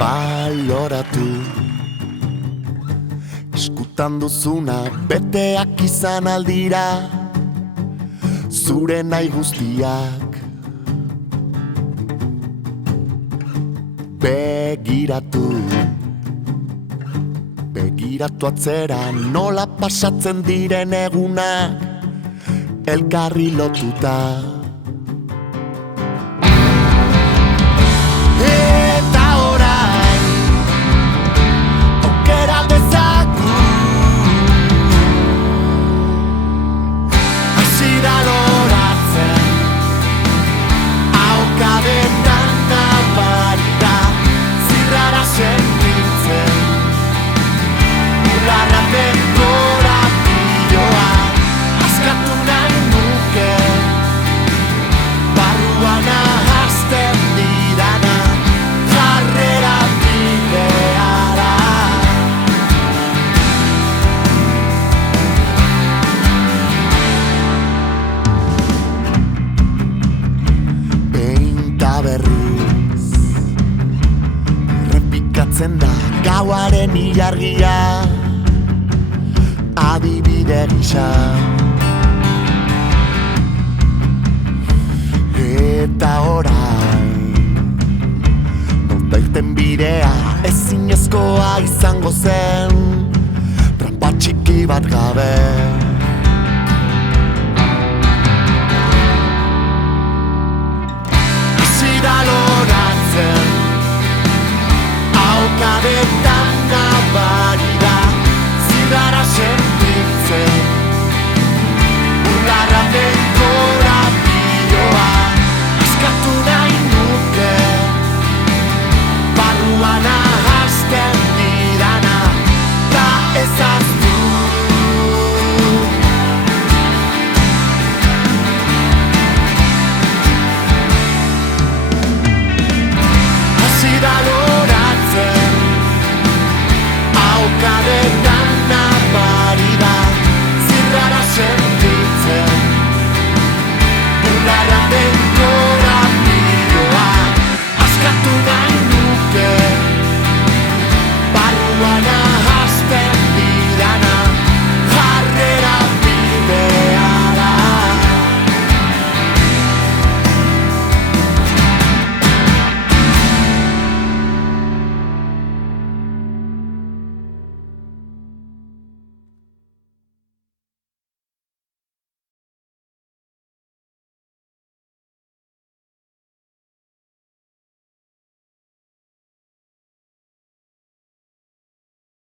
Baloratu eskutan duzuna beteak izan aldira, zure nahi guztiak begiratu atzera, nola pasatzen diren egunak elkarri lotuta. Eta orain aukera dezagun hasi da loratzen, ahokadetan nabarita zirrara sentitzen, ularra dekorazioa askatu nahi nuke, barruan ahazten didana jarrera bideara. Behin ta berriz errepikatzen da gauaren ilargia, adibide gisa. Eta orain nonbaiten bidea ezinezkoa izango zen, tranpa txiki bat gabe. Hasi da loratzen